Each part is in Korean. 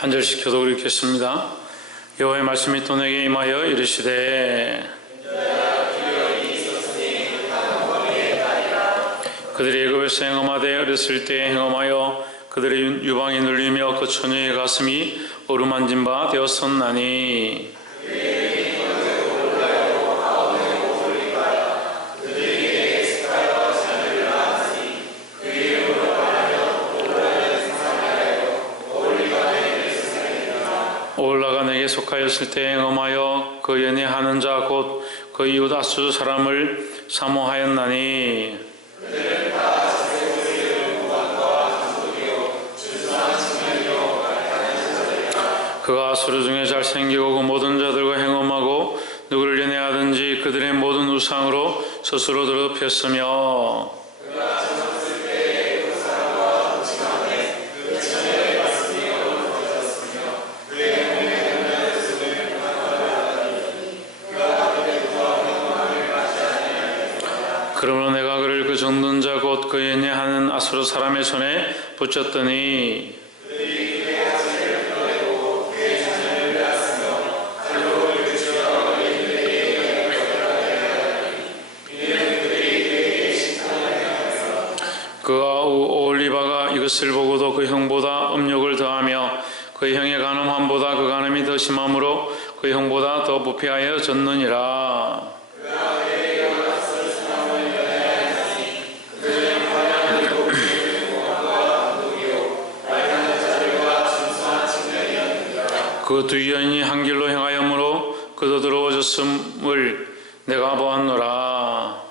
한 절씩 교독을 읽겠습니다. 여호와의 말씀이 또 내게 임하여 이르시되 그들이 애굽에서 행엄하되 어렸을 때 행엄하여 그들의 유방이 눌리며 그 처녀의 가슴이 어루만진 바 되었었나니 올라가 내게 속하였을 때 행엄하여 그 연애하는 자 곧 그 이웃 아수 사람을 사모하였나니 그가 아수르 중에 잘생기고 그 모든 자들과 행엄하고 누구를 연애하든지 그들의 모든 우상으로 스스로 더럽혔으며 그러므로 내가 그를 그 정든 자 곧 그 연애하는 아수르 사람의 손에 붙였더니 그 아우 오홀리바가 이것을 보고도 그 형보다 음욕을 더하며 그 형의 간음함보다 그 간음이 더 심함으로 그 형보다 더 부패하여 졌느니라. 그 두 여인이 한 길로 행하여므로 그도 더러워졌음을 내가 보았노라.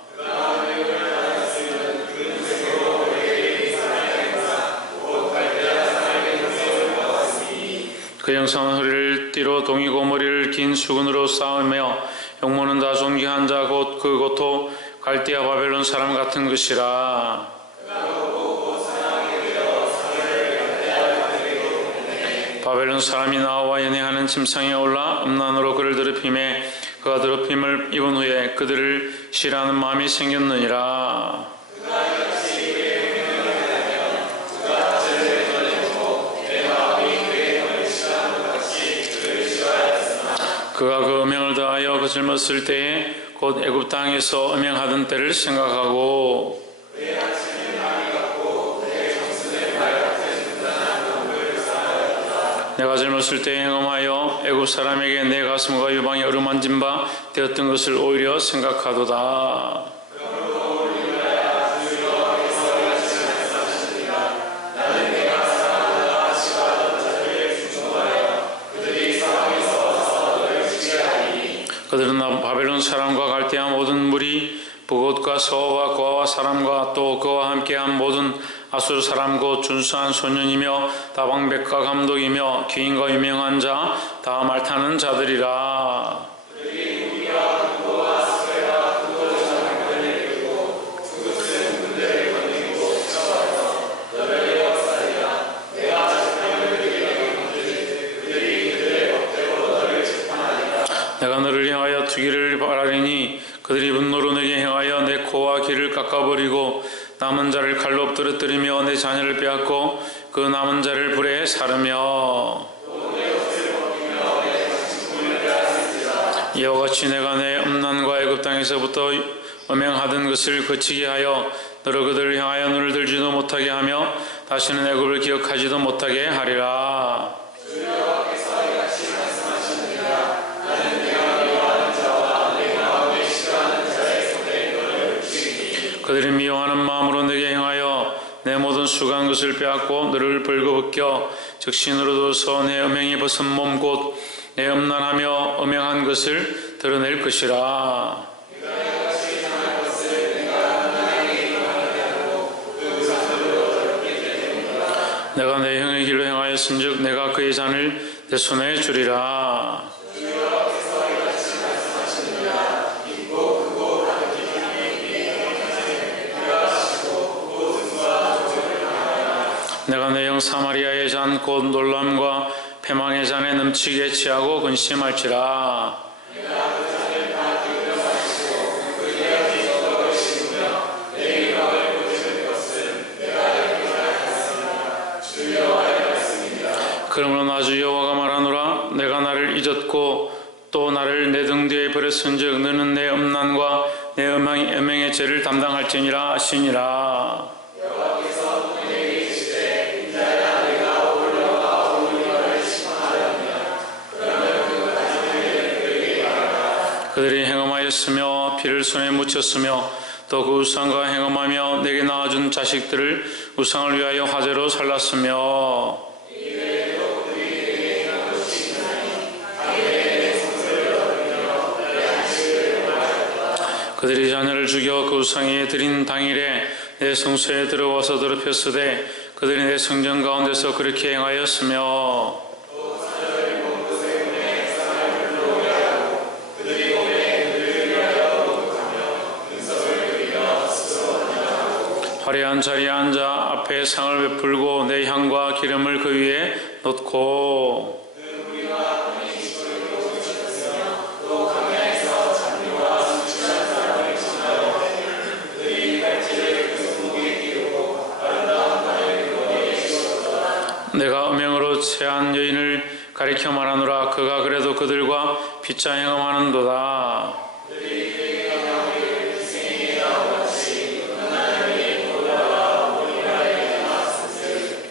그 영상은 허리를 띠로 동이고 머리를 긴 수건으로 쌓으며 용모는 다 존귀한 자 곧 그 고토 갈대아 바벨론 사람 같은 것이라. 바벨론 사람이 나와 연애하는 침상에 올라 음란으로 그를 더럽히매 그가 더럽힘을 입은 후에 그들을 싫어하는 마음이 생겼느니라. 그가 그 음행을 다하여 그 젊었을 때에 곧 애굽 땅에서 음행하던 때를 생각하고 내가 젊었을 때 행엄하여 애굽 사람에게 내 가슴과 유방이 어루만진 바 되었던 것을 오히려 생각하도다. 그들은 바벨론 사람과 갈대아 모든 무리 북옷과 서와 고아와 사람과 또 그와 함께한 모든 아수르 사람 곧 준수한 소년이며 다방백과 감독이며 귀인과 유명한 자 다 말타는 자들이라. 내가 너를 향하여 투기를 바라리니 그들이 분노로 내게 행하여 내 코와 귀를 깎아버리고 남은 자를 칼로 엎드러뜨리며 내 자녀를 빼앗고 그 남은 자를 불에 사르며 이와 같이 내가 내 음란과 애굽 땅에서부터 음행하던 것을 그치게 하여 너로 그들을 향하여 눈을 들지도 못하게 하며 다시는 애굽을 기억하지도 못하게 하리라. 그들이 미워하는 마음으로 내게 행하여 내 모든 수고한 것을 빼앗고 너를 벌거벗겨 적신으로 둬서 내 음행이 벗은 몸 곧 내 음란하며 음행한 것을 드러낼 것이라. 내가 내 형의 길로 행하였은즉 내가 그의 잔을 내 손에 주리라. 내가 내 영 사마리아의 잔 곧 놀람과 패망의 잔에 넘치게 취하고 근심할지라. 그러므로 주 여호와가 말하노라. 내가 나를 잊었고 또 나를 내 등 뒤에 버렸은즉 너는 내 음란과 내 음행의 죄를 담당할지니라 하시니라. 그들이 행음하였으며 피를 손에 묻혔으며 또 그 우상과 행음하며 내게 낳아준 자식들을 우상을 위하여 화제로 살랐으며 그들이 자녀를 죽여 그 우상에 드린 당일에 내 성소에 들어와서 더럽혔으되 그들이 내 성전 가운데서 그렇게 행하였으며 화려한 자리에 앉아 앞에 상을 베풀고 내 향과 기름을 그 위에 놓고 내가 음행으로 체한 여인을 가리켜 말하노라. 그가 그래도 그들과 피차 행음하는도다.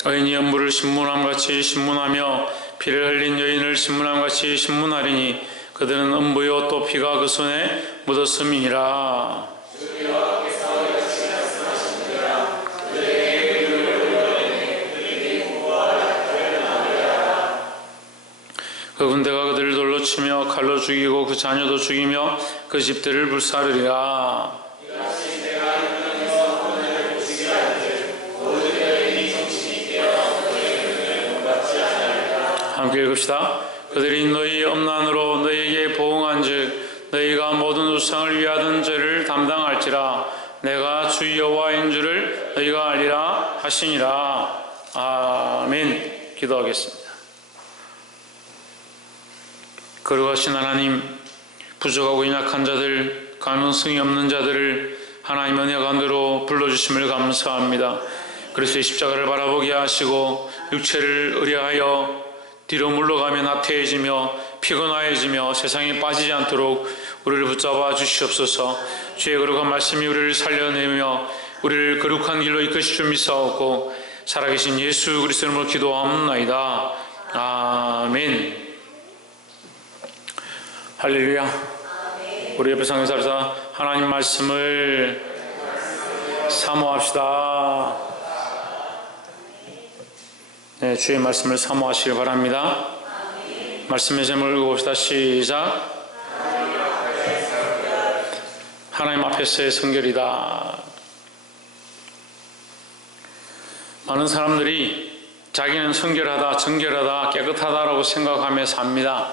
의인이 연물을 신문함같이 신문하며 피를 흘린 여인을 신문함같이 신문하리니 그들은 음부요 또 피가 그 손에 묻었음이니라. 그 군대가 그들을 돌로 치며 칼로 죽이고 그 자녀도 죽이며 그 집들을 불사르리라. 함께 읽읍시다. 그들이 너희 음란으로 너희에게 보응한즉 너희가 모든 우상을 위하던 죄를 담당할지라. 내가 주 여호와인 줄을 너희가 알리라 하시니라. 아멘. 기도하겠습니다. 거룩하신 하나님, 부족하고 연약한 자들, 가능성이 없는 자들을 하나님 은혜 가운데로 불러주심을 감사합니다. 그리스도의 십자가를 바라보게 하시고 육체를 의뢰하여 뒤로 물러가며 나태해지며 피곤하여지며 세상에 빠지지 않도록 우리를 붙잡아 주시옵소서. 주의 거룩한 말씀이 우리를 살려내며 우리를 거룩한 길로 이끄실 줄 믿사옵고 살아계신 예수 그리스도 이름으로 기도하옵나이다. 아멘. 할렐루야. 우리 옆에 상사로서 하나님 말씀을 사모합시다. 네, 주의 말씀을 사모하시길 바랍니다. 말씀의 제목을 읽어봅시다. 시작. 하나님 앞에서의 성결이다. 많은 사람들이 자기는 성결하다, 정결하다, 깨끗하다라고 생각하며 삽니다.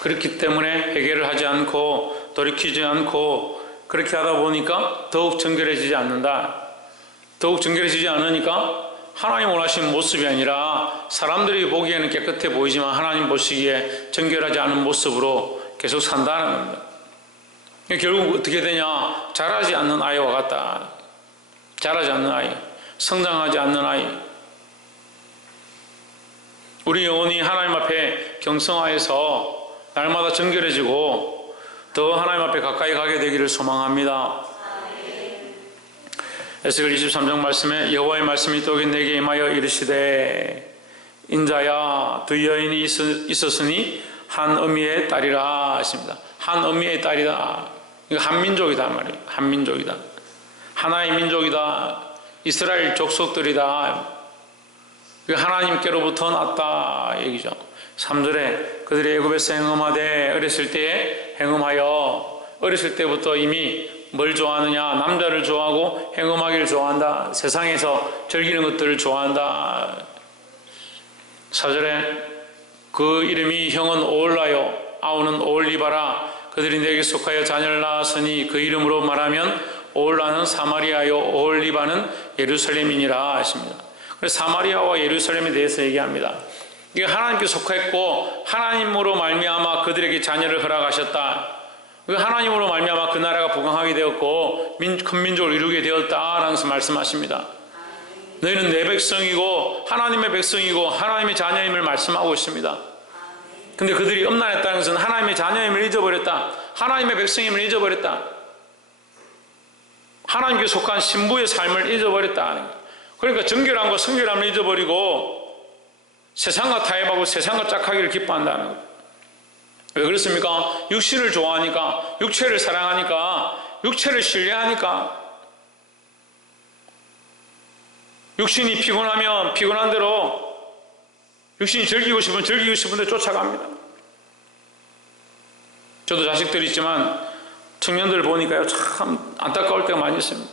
그렇기 때문에 회개를 하지 않고 돌이키지 않고 그렇게 하다 보니까 더욱 정결해지지 않는다. 더욱 정결해지지 않으니까 하나님 원하시는 모습이 아니라 사람들이 보기에는 깨끗해 보이지만 하나님 보시기에 정결하지 않은 모습으로 계속 산다는 겁니다. 결국 어떻게 되냐? 자라지 않는 아이와 같다. 자라지 않는 아이, 성장하지 않는 아이. 우리 영혼이 하나님 앞에 경성하여서 날마다 정결해지고 더 하나님 앞에 가까이 가게 되기를 소망합니다. 에스겔 23장 말씀에 여호와의 말씀이 또 내게 임하여 이르시되 인자야 두 여인이 있었으니 한 어미의 딸이라 하십니다. 한 어미의 딸이다. 이거 한민족이다 말이에요. 한민족이다. 하나의 민족이다. 이스라엘 족속들이다. 하나님께로부터 났다 얘기죠. 3절에 그들이 애굽에서 행음하되 어렸을 때에 행음하여 어렸을 때부터 이미 뭘 좋아하느냐? 남자를 좋아하고 행음하기를 좋아한다. 세상에서 즐기는 것들을 좋아한다. 4절에 그 이름이 형은 오올라요 아우는 오올리바라. 그들이 내게 속하여 자녀를 낳았으니 그 이름으로 말하면 오올라는 사마리아요 오올리바는 예루살렘이니라 하십니다. 그래서 사마리아와 예루살렘에 대해서 얘기합니다. 이게 하나님께 속했고 하나님으로 말미암아 그들에게 자녀를 허락하셨다. 하나님으로 말미암아 그 나라가 부강하게 되었고 큰 민족을 이루게 되었다라는 것을 말씀하십니다. 너희는 내 백성이고 하나님의 백성이고 하나님의 자녀임을 말씀하고 있습니다. 근데 그들이 음란했다는 것은 하나님의 자녀임을 잊어버렸다. 하나님의 백성임을 잊어버렸다. 하나님께 속한 신부의 삶을 잊어버렸다. 그러니까 정결함과 성결함을 잊어버리고 세상과 타협하고 세상과 짝하기를 기뻐한다는 거예요. 왜 그렇습니까? 육신을 좋아하니까, 육체를 사랑하니까, 육체를 신뢰하니까, 육신이 피곤하면 피곤한 대로, 육신이 즐기고 싶으면 즐기고 싶은 데 쫓아갑니다. 저도 자식들이 있지만 청년들 보니까요, 참 안타까울 때가 많이 있습니다.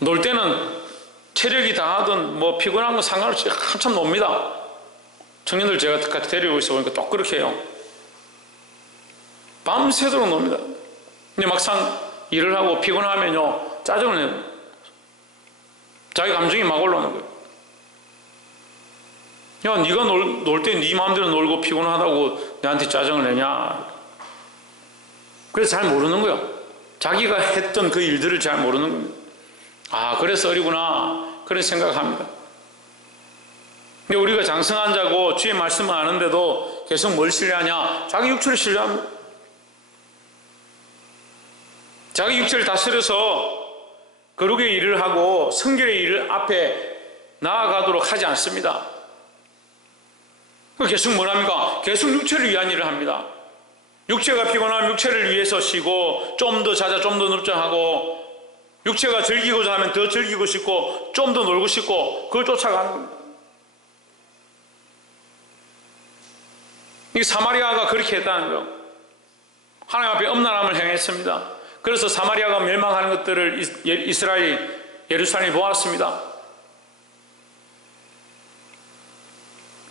놀 때는 체력이 다하든 뭐 피곤한 거 상관없이 한참 놉니다. 청년들 제가 같이 데리고 있어 보니까 또 그렇게 해요. 밤새도록 놉니다. 근데 막상 일을 하고 피곤하면요, 짜증을 내요. 자기 감정이 막 올라오는 거예요. 야, 네가 놀 때 네 마음대로 놀고 피곤하다고 내한테 짜증을 내냐. 그래서 잘 모르는 거예요. 자기가 했던 그 일들을 잘 모르는 겁니다. 아, 그래서 어리구나, 그런 생각을 합니다. 근데 우리가 장성한 자고 주의 말씀을 아는데도 계속 뭘 신뢰하냐? 자기 육체를 신뢰합니다. 자기 육체를 다스려서 거룩의 일을 하고 성결의 일을 앞에 나아가도록 하지 않습니다. 계속 뭘 합니까? 계속 육체를 위한 일을 합니다. 육체가 피곤하면 육체를 위해서 쉬고 좀 더 자자, 좀 더 눕자 하고, 육체가 즐기고자 하면 더 즐기고 싶고 좀 더 놀고 싶고 그걸 쫓아가는 겁니다. 이 사마리아가 그렇게 했다는 거예요. 하나님 앞에 음란함을 행했습니다. 그래서 사마리아가 멸망하는 것들을 이스라엘이, 예루살렘이 보았습니다.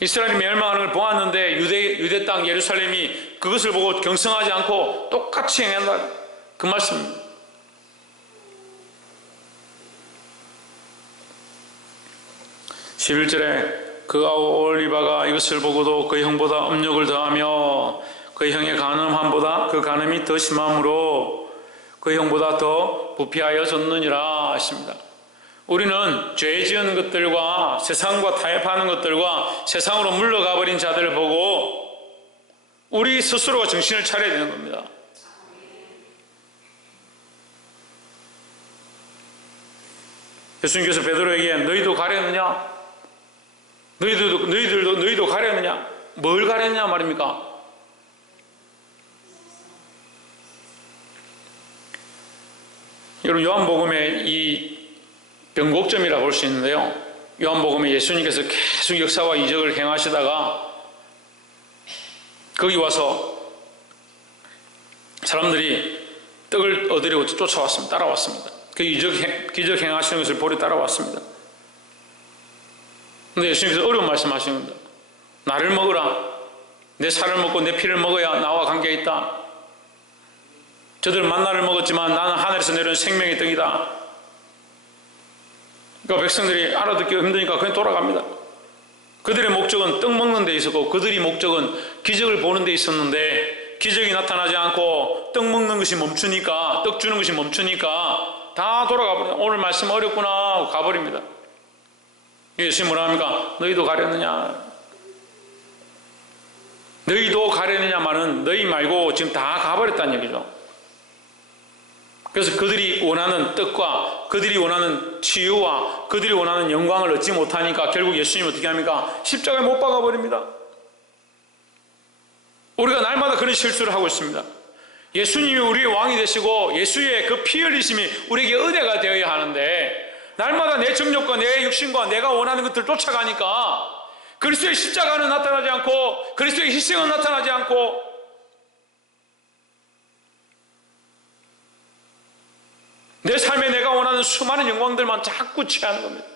이스라엘이 멸망하는 걸 보았는데 유대 땅 예루살렘이 그것을 보고 경성하지 않고 똑같이 행한다. 그 말씀입니다. (11절에) 그 오홀리바가 이것을 보고도 그 형보다 음욕을 더하며 그 형의 간음함보다 그 간음이 더 심함으로 그 형보다 더 부패하여졌느니라 하십니다. 우리는 죄 지은 것들과 세상과 타협하는 것들과 세상으로 물러가 버린 자들을 보고 우리 스스로가 정신을 차려야 되는 겁니다. 예수님께서 베드로에게 너희도 가려느냐? 너희도 가려느냐? 뭘 가려느냐 말입니까? 여러분, 요한복음의 이 변곡점이라고 볼 수 있는데요, 요한복음에 예수님께서 계속 역사와 이적을 행하시다가 거기 와서 사람들이 떡을 얻으려고 쫓아왔습니다. 따라왔습니다. 그 기적 행하시는 것을 보려 따라왔습니다. 근데 예수님께서 어려운 말씀하시는 겁니다. 나를 먹으라. 내 살을 먹고 내 피를 먹어야 나와 관계가 있다. 저들은 만나를 먹었지만 나는 하늘에서 내려온 생명의 떡이다. 그러니까 백성들이 알아듣기가 힘드니까 그냥 돌아갑니다. 그들의 목적은 떡 먹는 데 있었고 그들의 목적은 기적을 보는 데 있었는데 기적이 나타나지 않고 떡 먹는 것이 멈추니까, 떡 주는 것이 멈추니까 다 돌아가버립니다. 오늘 말씀 어렵구나 하고 가버립니다. 예수님 뭐라 합니까? 너희도 가려느냐? 너희도 가려느냐 말은 너희 말고 지금 다 가버렸다는 얘기죠. 그래서 그들이 원하는 떡과 그들이 원하는 치유와 그들이 원하는 영광을 얻지 못하니까 결국 예수님 어떻게 합니까? 십자가에 못 박아버립니다. 우리가 날마다 그런 실수를 하고 있습니다. 예수님이 우리의 왕이 되시고 예수의 그 피 흘리심이 우리에게 은혜가 되어야 하는데 날마다 내 정욕과 내 육신과 내가 원하는 것들을 쫓아가니까 그리스도의 십자가는 나타나지 않고 그리스도의 희생은 나타나지 않고 내 삶에 내가 원하는 수많은 영광들만 자꾸 취하는 겁니다.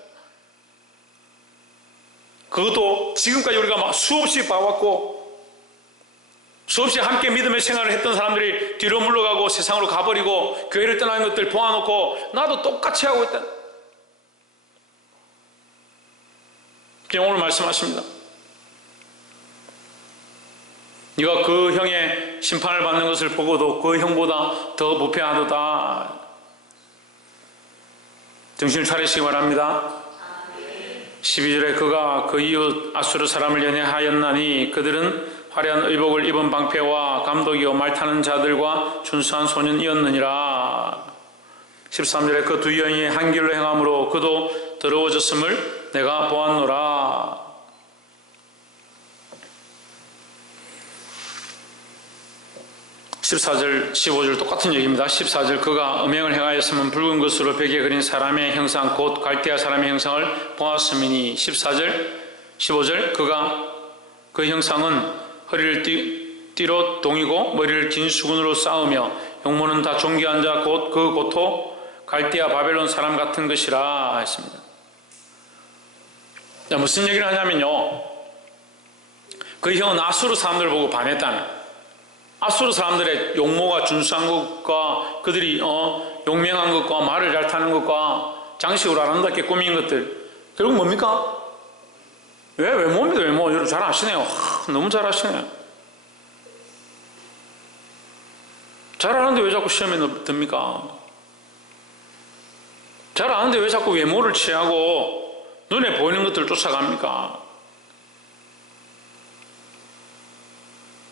그것도 지금까지 우리가 막 수없이 봐왔고 수없이 함께 믿음의 생활을 했던 사람들이 뒤로 물러가고 세상으로 가버리고 교회를 떠나는 것들 보아놓고 나도 똑같이 하고 있다. 오늘 말씀하십니다. 네가 그 형의 심판을 받는 것을 보고도 그 형보다 더 부패하도다. 정신을 차리시기 바랍니다. 12절에 그가 그 이웃 아수르 사람을 연애하였나니 그들은 화려한 의복을 입은 방패와 감독이요 말 타는 자들과 준수한 소년이었느니라. 13절에 그 두 여인이 한 길로 행함으로 그도 더러워졌음을 내가 보았노라. 14절, 15절 똑같은 얘기입니다. 14절 그가 음행을 행하였으면 붉은 것으로 벽에 그린 사람의 형상 곧 갈대아 사람의 형상을 보았음이니. 14절, 15절 그가 그 형상은 허리를 띠로 동이고 머리를 긴 수군으로 쌓으며 용모는 다 존귀한 자 곧 그 고토 갈대아 바벨론 사람 같은 것이라 했습니다. 자, 무슨 얘기를 하냐면요, 그 형은 아수르 사람들을 보고 반했다는, 아수르 사람들의 용모가 준수한 것과 그들이 용맹한 것과 말을 잘 타는 것과 장식으로 아름답게 꾸민 것들, 결국 뭡니까? 외모입니다. 외모. 여러분 잘 아시네요. 너무 잘 아시네요. 잘 아는데 왜 자꾸 시험에 듭니까? 잘 아는데 왜 자꾸 외모를 취하고 눈에 보이는 것들을 쫓아갑니까?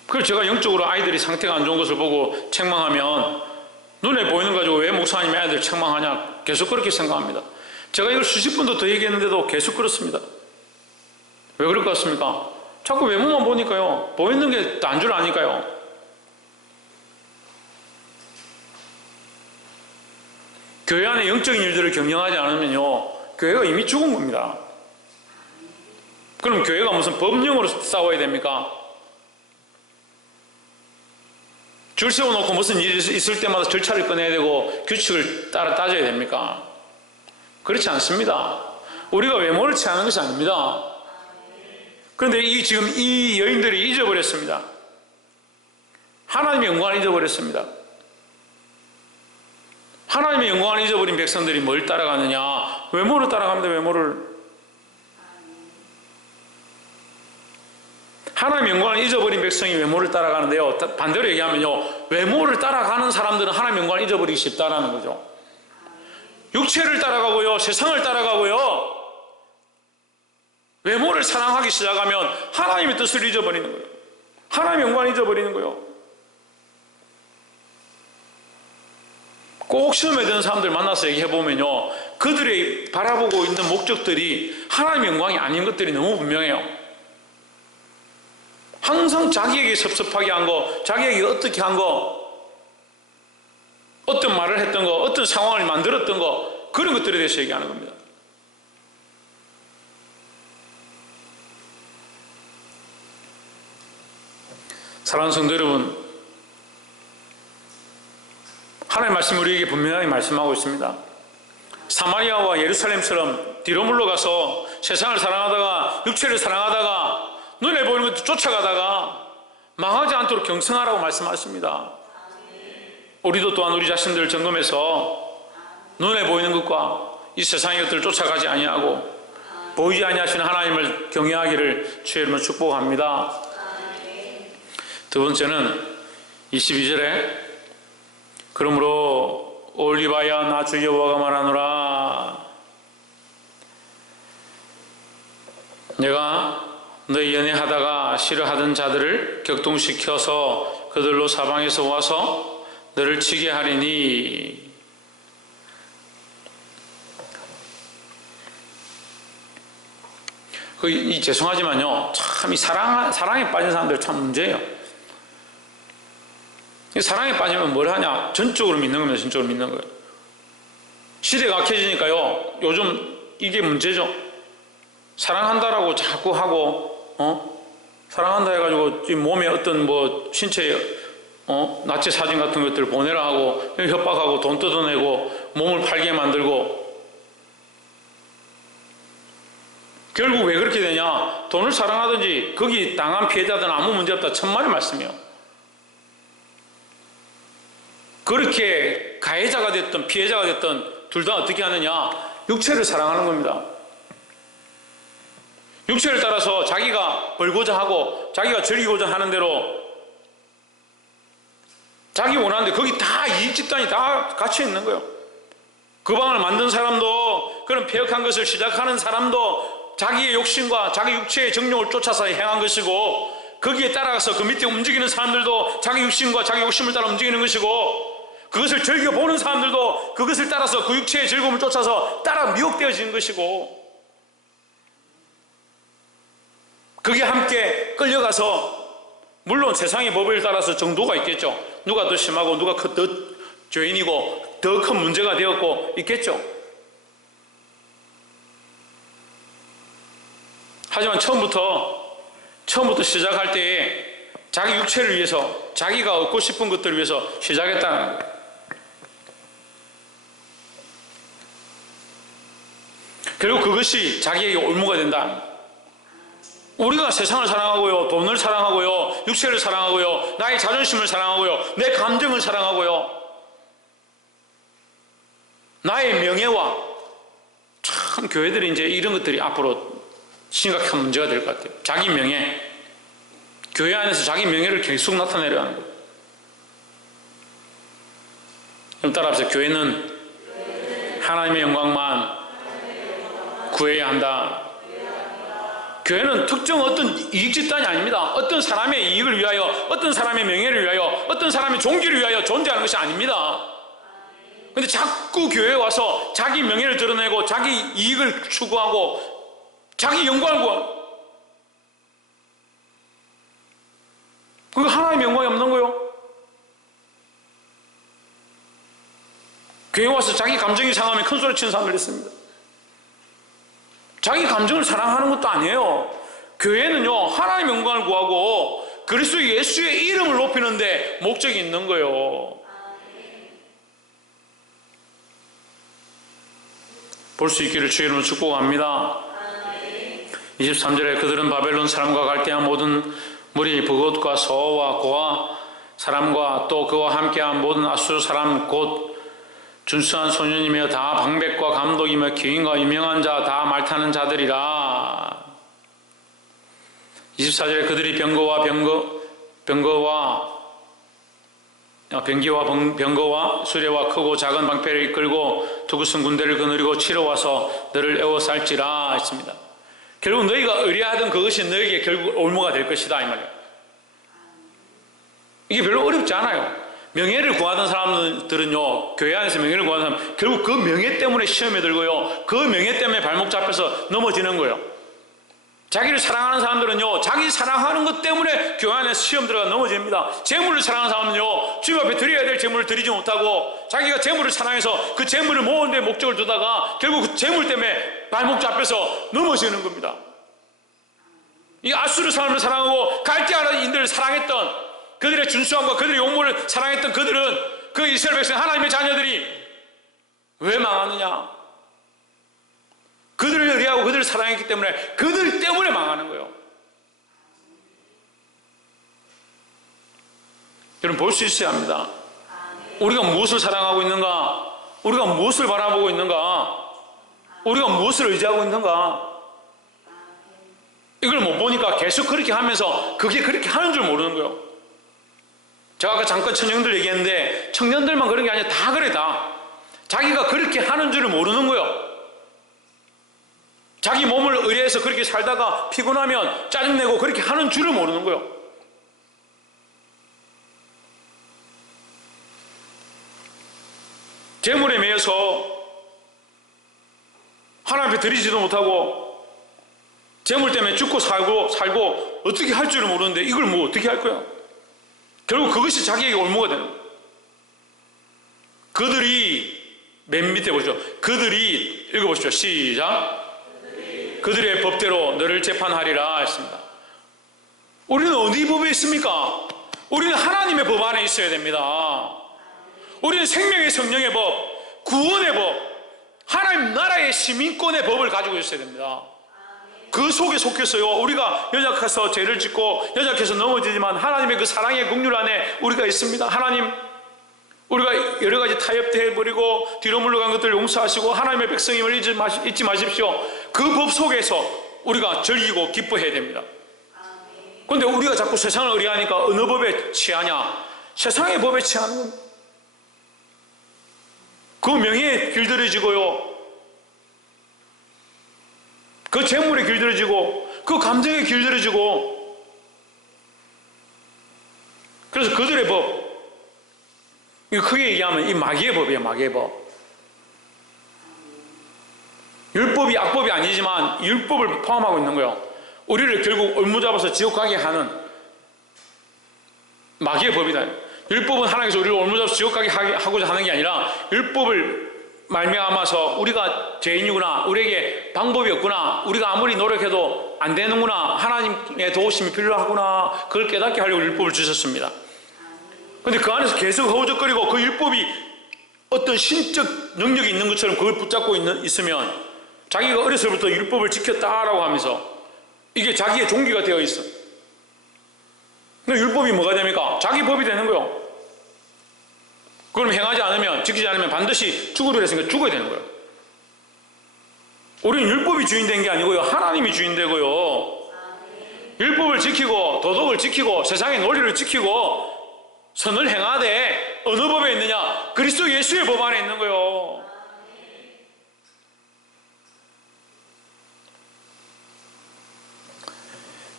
그래서 제가 영적으로 아이들이 상태가 안 좋은 것을 보고 책망하면 눈에 보이는 거 가지고 왜 목사님 애들 책망하냐, 계속 그렇게 생각합니다. 제가 이걸 수십 번도 더 얘기했는데도 계속 그렇습니다. 왜 그럴 것 같습니까? 자꾸 외모만 보니까요, 보이는 게 딴 줄 아니까요. 교회 안에 영적인 일들을 경영하지 않으면요, 교회가 이미 죽은 겁니다. 그럼 교회가 무슨 법령으로 싸워야 됩니까? 줄 세워놓고 무슨 일이 있을 때마다 절차를 꺼내야 되고 규칙을 따라 따져야 됩니까? 그렇지 않습니다. 우리가 외모를 취하는 것이 아닙니다. 그런데 지금 이 여인들이 잊어버렸습니다. 하나님의 영광을 잊어버렸습니다. 하나님의 영광을 잊어버린 백성들이 뭘 따라가느냐? 외모를 따라갑니다. 외모를. 하나님의 영광을 잊어버린 백성이 외모를 따라가는데요, 반대로 얘기하면요, 외모를 따라가는 사람들은 하나님의 영광을 잊어버리기 쉽다라는 거죠. 육체를 따라가고요, 세상을 따라가고요, 외모를 사랑하기 시작하면 하나님의 뜻을 잊어버리는 거예요. 하나님의 영광을 잊어버리는 거예요. 꼭 시험에 드는 사람들 만나서 얘기해보면요, 그들의 바라보고 있는 목적들이 하나님의 영광이 아닌 것들이 너무 분명해요. 항상 자기에게 섭섭하게 한 거, 자기에게 어떻게 한 거, 어떤 말을 했던 거, 어떤 상황을 만들었던 거, 그런 것들에 대해서 얘기하는 겁니다. 사랑하는 성도 여러분, 하나님의 말씀이 우리에게 분명하게 말씀하고 있습니다. 사마리아와 예루살렘처럼 뒤로 물러가서 세상을 사랑하다가, 육체를 사랑하다가, 눈에 보이는 것도 쫓아가다가 망하지 않도록 경성하라고 말씀하십니다. 우리도 또한 우리 자신들을 점검해서 눈에 보이는 것과 이 세상의 것들을 쫓아가지 아니하고 보이지 아니하시는 하나님을 경외하기를 주의 이름으로 축복합니다. 두 번째는 22절에 그러므로 올리바야 나 주 여호와가 말하노라, 내가 너희 연애하다가 싫어하던 자들을 격동시켜서 그들로 사방에서 와서 너를 치게 하리니. 죄송하지만요, 참 이 사랑에 빠진 사람들 참 문제예요. 사랑에 빠지면 뭘 하냐? 전적으로 믿는 겁니다. 전적으로 믿는 거예요. 시대가 악해지니까요, 요즘 이게 문제죠. 사랑한다라고 자꾸 하고, 사랑한다 해가지고 몸에 어떤 신체에 나치 사진 같은 것들을 보내라 하고 협박하고 돈 뜯어내고 몸을 팔게 만들고, 결국 왜 그렇게 되냐? 돈을 사랑하든지 거기 당한 피해자들은 아무 문제 없다, 천만의 말씀이요. 그렇게 가해자가 됐든 피해자가 됐든 둘 다 어떻게 하느냐? 육체를 사랑하는 겁니다. 육체를 따라서 자기가 벌고자 하고 자기가 즐기고자 하는 대로 자기 원하는데 거기 다 이익 집단이 다 갇혀 있는 거예요. 그 방을 만든 사람도, 그런 패역한 것을 시작하는 사람도 자기의 욕심과 자기 육체의 정욕을 쫓아서 행한 것이고, 거기에 따라서 그 밑에 움직이는 사람들도 자기 육심과 자기 욕심을 따라 움직이는 것이고, 그것을 즐겨보는 사람들도 그것을 따라서 그 육체의 즐거움을 쫓아서 따라 미혹되어지는 것이고, 그게 함께 끌려가서, 물론 세상의 법을 따라서 정도가 있겠죠. 누가 더 심하고 누가 더 죄인이고 더 큰 문제가 되었고 있겠죠. 하지만 처음부터 시작할 때에 자기 육체를 위해서, 자기가 얻고 싶은 것들을 위해서 시작했다는 거예요. 결국 그것이 자기에게 올무가 된다. 우리가 세상을 사랑하고요, 돈을 사랑하고요, 육체를 사랑하고요, 나의 자존심을 사랑하고요, 내 감정을 사랑하고요, 나의 명예와, 참 교회들이 이제 이런 것들이 앞으로 심각한 문제가 될 것 같아요. 자기 명예, 교회 안에서 자기 명예를 계속 나타내려 하는 거예요. 그럼 따라합시다. 교회는 하나님의 영광만 구해야 한다. 교회는 특정 어떤 이익 집단이 아닙니다. 어떤 사람의 이익을 위하여, 어떤 사람의 명예를 위하여, 어떤 사람의 종기를 위하여 존재하는 것이 아닙니다. 그런데 자꾸 교회에 와서 자기 명예를 드러내고 자기 이익을 추구하고 자기 영광을 구하고, 그거 하나님의 영광이 없는 거요. 교회에 와서 자기 감정이 상하면 큰 소리 치는 사람들이 있습니다. 자기 감정을 사랑하는 것도 아니에요. 교회는요, 하나님의 영광을 구하고 그리스도 예수의 이름을 높이는 데 목적이 있는 거예요. 볼 수 있기를 주의 이름으로 축복합니다. 23절에 그들은 바벨론 사람과 갈대아 모든 무리, 브곶과 서와 고아 사람과 또 그와 함께한 모든 아수르 사람 곧 준수한 소년이며 다 방백과 감독이며 기인과 유명한 자 다 말타는 자들이라. 24절에 그들이 병거와 수레와 크고 작은 방패를 이끌고 두구슨 군대를 거느리고 치러 와서 너를 에워쌀지라 했습니다. 결국 너희가 의뢰하던 그것이 너에게 결국 올무가 될 것이다, 이 말이에요. 이게 별로 어렵지 않아요. 명예를 구하던 사람들은요, 교회 안에서 명예를 구하는 사람, 결국 그 명예 때문에 시험에 들고요, 그 명예 때문에 발목 잡혀서 넘어지는 거예요. 자기를 사랑하는 사람들은요, 자기 사랑하는 것 때문에 교회 안에서 시험 들어가 넘어집니다. 재물을 사랑하는 사람은요, 주님 앞에 드려야 될 재물을 드리지 못하고 자기가 재물을 사랑해서 그 재물을 모으는 데 목적을 두다가 결국 그 재물 때문에 발목 잡혀서 넘어지는 겁니다. 이 아수르 사람을 사랑하고 갈대아인들을 사랑했던, 그들의 준수함과 그들의 용모를 사랑했던 그들은, 그 이스라엘 백성 하나님의 자녀들이 왜 망하느냐? 그들을 의뢰하고 그들을 사랑했기 때문에, 그들 때문에 망하는 거예요. 여러분, 볼 수 있어야 합니다. 우리가 무엇을 사랑하고 있는가? 우리가 무엇을 바라보고 있는가? 우리가 무엇을 의지하고 있는가? 이걸 못 보니까 계속 그렇게 하면서 그게 그렇게 하는 줄 모르는 거예요. 제가 아까 잠깐 청년들 얘기했는데, 청년들만 그런 게 아니라 다 그래, 다. 자기가 그렇게 하는 줄을 모르는 거예요. 자기 몸을 의뢰해서 그렇게 살다가 피곤하면 짜증내고 그렇게 하는 줄을 모르는 거예요. 재물에 매여서 하나님 앞에 드리지도 못하고 재물 때문에 죽고 살고 어떻게 할 줄을 모르는데 이걸 뭐 어떻게 할 거야? 결국 그것이 자기에게 올무가 되는 거예요. 그들이, 맨 밑에 보시죠. 그들이, 읽어보시죠. 시작. 그들의 법대로 너를 재판하리라 했습니다. 우리는 어디 법에 있습니까? 우리는 하나님의 법 안에 있어야 됩니다. 우리는 생명의 성령의 법, 구원의 법, 하나님 나라의 시민권의 법을 가지고 있어야 됩니다. 그 속에 속해서요, 우리가 연약해서 죄를 짓고 연약해서 넘어지지만 하나님의 그 사랑의 긍휼 안에 우리가 있습니다. 하나님, 우리가 여러 가지 타협해버리고 뒤로 물러간 것들을 용서하시고 하나님의 백성임을 잊지 마십시오. 그 법 속에서 우리가 즐기고 기뻐해야 됩니다. 그런데 우리가 자꾸 세상을 의뢰하니까 어느 법에 취하냐? 세상의 법에 취하는 겁니다. 그 명예에 길들여지고요, 그 재물에 길들여지고, 그 감정에 길들여지고. 그래서 그들의 법, 이거 크게 얘기하면 이 마귀의 법이에요. 마귀의 법. 율법이 악법이 아니지만 율법을 포함하고 있는 거예요. 우리를 결국 올무잡아서 지옥 가게 하는 마귀의 법이다. 율법은 하나님께서 우리를 올무잡아서 지옥 가게 하고자 하는 게 아니라, 율법을 말미암아서 우리가 죄인이구나, 우리에게 방법이 없구나, 우리가 아무리 노력해도 안 되는구나, 하나님의 도우심이 필요하구나, 그걸 깨닫게 하려고 율법을 주셨습니다. 그런데 그 안에서 계속 허우적거리고 그 율법이 어떤 신적 능력이 있는 것처럼 그걸 붙잡고 있으면 자기가 어려서부터 율법을 지켰다라고 하면서 이게 자기의 종기가 되어 있어. 근데 율법이 뭐가 됩니까? 자기 법이 되는 거예요. 그럼 행하지 않으면, 지키지 않으면 반드시 죽으리라 했으니까 죽어야 되는 거예요. 우리는 율법이 주인된 게 아니고요, 하나님이 주인되고요. 율법을 지키고 도덕을 지키고 세상의 논리를 지키고 선을 행하되 어느 법에 있느냐? 그리스도 예수의 법 안에 있는 거예요.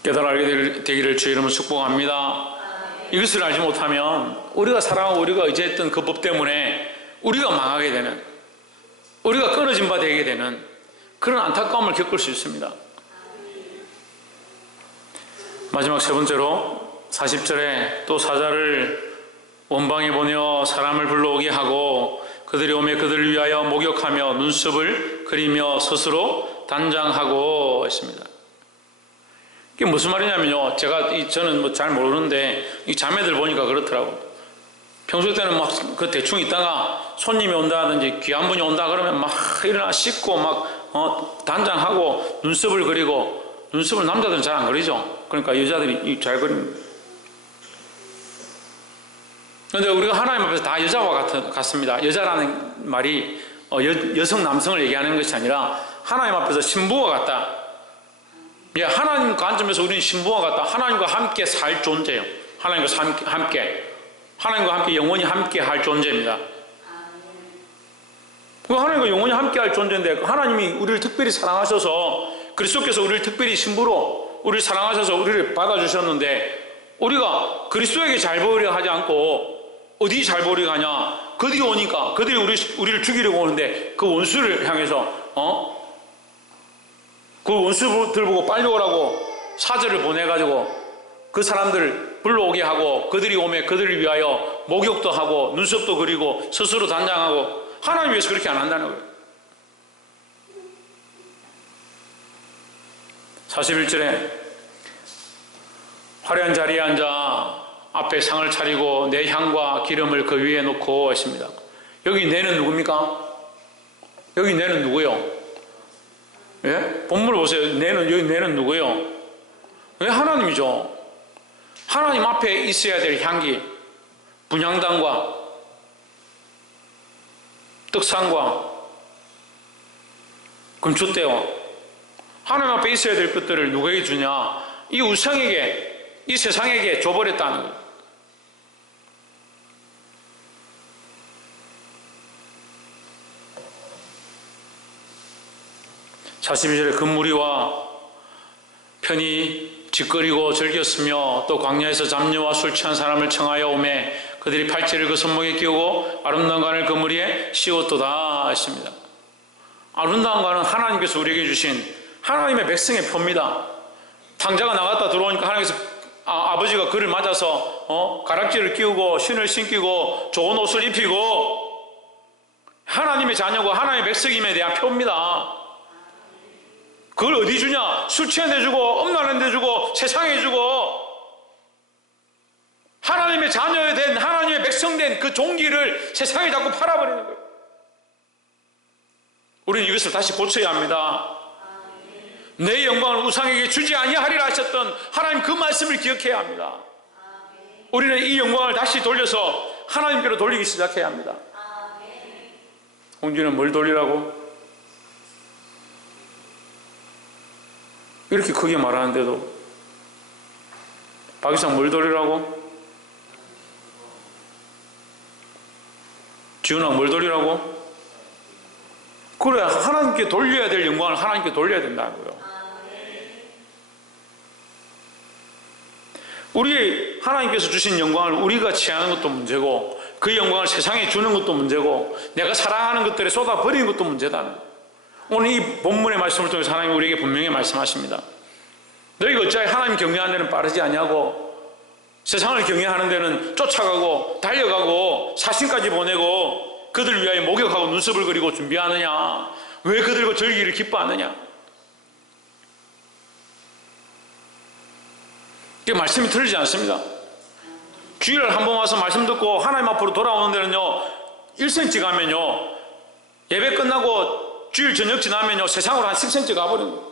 깨달아 알게 되기를 주의 이름으로 축복합니다. 이것을 알지 못하면 우리가 사랑하고 우리가 의지했던 그 법 때문에 우리가 망하게 되는, 우리가 끊어진 바 되게 되는 그런 안타까움을 겪을 수 있습니다. 마지막 세 번째로 40절에 또 사자를 원방에 보내어 사람을 불러오게 하고 그들이 오매 그들을 위하여 목욕하며 눈썹을 그리며 스스로 단장하고 했습니다. 이게 무슨 말이냐면요, 저는 뭐 잘 모르는데 이 자매들 보니까 그렇더라고. 평소 때는 막 그 대충 있다가 손님이 온다든지 귀한 분이 온다 그러면 막 일어나 씻고 막 단장하고 눈썹을 그리고, 눈썹을 남자들은 잘 안 그리죠. 그러니까 여자들이 잘 그립니다. 그런데 우리가 하나님 앞에서 다 여자와 같습니다. 여자라는 말이 여성 남성을 얘기하는 것이 아니라 하나님 앞에서 신부와 같다. 예, 하나님 관점에서 우리는 신부와 같다. 하나님과 함께 살 존재예요. 하나님과 함께 영원히 함께 할 존재입니다. 하나님과 영원히 함께 할 존재인데, 하나님이 우리를 특별히 사랑하셔서 그리스도께서 우리를 특별히 신부로 우리를 사랑하셔서 우리를 받아주셨는데, 우리가 그리스도에게 잘 보이려 하지 않고 어디 잘 보이려 하냐? 그들이 오니까, 그들이 우리를 죽이려고 오는데 그 원수를 향해서 그 원수들 보고 빨리 오라고 사절을 보내가지고 그 사람들을 불러오게 하고, 그들이 오면 그들을 위하여 목욕도 하고 눈썹도 그리고 스스로 단장하고, 하나님 위해서 그렇게 안 한다는 거예요. 41절에 화려한 자리에 앉아 앞에 상을 차리고 내 향과 기름을 그 위에 놓고 했습니다. 여기 내는 누굽니까? 여기 내는 누구요? 예? 본문을 보세요. 여기 내는 누구요? 왜? 하나님이죠. 하나님 앞에 있어야 될 향기, 분향단과 떡상과 금초대와 하나님 앞에 있어야 될 것들을 누구에게 주냐? 이 우상에게, 이 세상에게 줘버렸다는 거예요. (42절에) 그 무리와 편히 짓거리고 즐겼으며 또 광야에서 잡녀와 술 취한 사람을 청하여 오매 그들이 팔찌를 그 손목에 끼우고 아름다운 관을 그 무리에 씌웠도다 했습니다. 아름다운 관은 하나님께서 우리에게 주신 하나님의 백성의 표입니다. 탕자가 나갔다 들어오니까 하나님께서 아버지가 그를 맞아서 가락지를 끼우고 신을 신기고 좋은 옷을 입히고 하나님의 자녀고 하나님의 백성임에 대한 표입니다. 그걸 어디 주냐? 술 취한 데 주고 음란한 데 주고 세상에 주고, 하나님의 자녀된 하나님의 백성된 그 종기를 세상에 자꾸 팔아버리는 거예요. 우리는 이것을 다시 고쳐야 합니다. 내 영광을 우상에게 주지 아니하리라 하셨던 하나님 그 말씀을 기억해야 합니다. 우리는 이 영광을 다시 돌려서 하나님께로 돌리기 시작해야 합니다. 홍준은 뭘 돌리라고? 이렇게 크게 말하는데도 박이상 뭘 돌리라고? 지훈아 뭘 돌리라고? 그래, 하나님께 돌려야 될 영광을 하나님께 돌려야 된다고요. 우리 하나님께서 주신 영광을 우리가 취하는 것도 문제고, 그 영광을 세상에 주는 것도 문제고, 내가 사랑하는 것들에 쏟아버리는 것도 문제다. 오늘 이 본문의 말씀을 통해서 하나님이 우리에게 분명히 말씀하십니다. 너희가 어찌하여 하나님 경외하는 데는 빠르지 아니하고 세상을 경외하는 데는 쫓아가고 달려가고 사신까지 보내고 그들 위하여 목욕하고 눈썹을 그리고 준비하느냐? 왜 그들과 절기를 기뻐하느냐? 이 말씀이 틀리지 않습니다. 주일날 한 번 와서 말씀 듣고 하나님 앞으로 돌아오는 데는요, 1cm 가면요, 예배 끝나고 주일 저녁 지나면요, 세상으로 한 10cm 가버리는 거예요.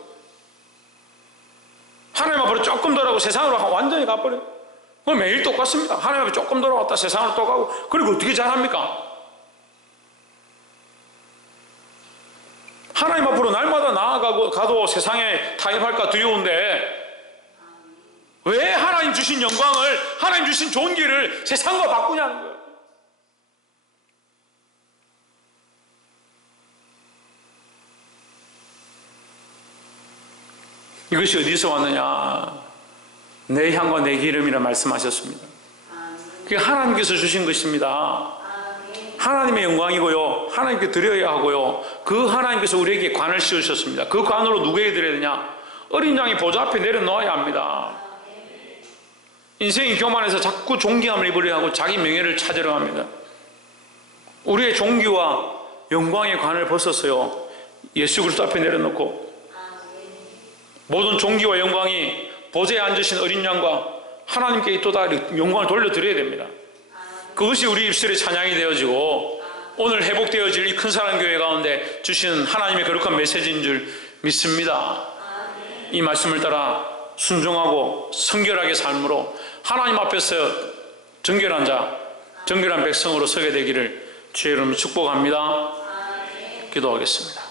하나님 앞으로 조금 돌아오고 세상으로 완전히 가버려요. 그건 매일 똑같습니다. 하나님 앞에 조금 돌아왔다 세상으로 또 가고. 그리고 어떻게 잘합니까? 하나님 앞으로 날마다 나아가도 세상에 타협할까 두려운데, 왜 하나님 주신 영광을, 하나님 주신 좋은 길을 세상과 바꾸냐는 거예요. 이것이 어디서 왔느냐? 내 향과 내 기름이라 말씀하셨습니다. 그게 하나님께서 주신 것입니다. 하나님의 영광이고요, 하나님께 드려야 하고요, 그 하나님께서 우리에게 관을 씌우셨습니다. 그 관으로 누구에게 드려야 되냐? 어린 양이 보좌 앞에 내려놓아야 합니다. 인생이 교만해서 자꾸 존귀함을 입으려 하고 자기 명예를 찾으려 합니다. 우리의 존귀와 영광의 관을 벗었어요. 예수 그리스도 앞에 내려놓고 모든 존귀와 영광이 보좌에 앉으신 어린 양과 하나님께 있도다 영광을 돌려드려야 됩니다. 그것이 우리 입술의 찬양이 되어지고 오늘 회복되어질 이 큰 사랑 교회 가운데 주시는 하나님의 거룩한 메시지인 줄 믿습니다. 이 말씀을 따라 순종하고 성결하게 삶으로 하나님 앞에서 정결한 자, 정결한 백성으로 서게 되기를 주의 이름으로 축복합니다. 기도하겠습니다.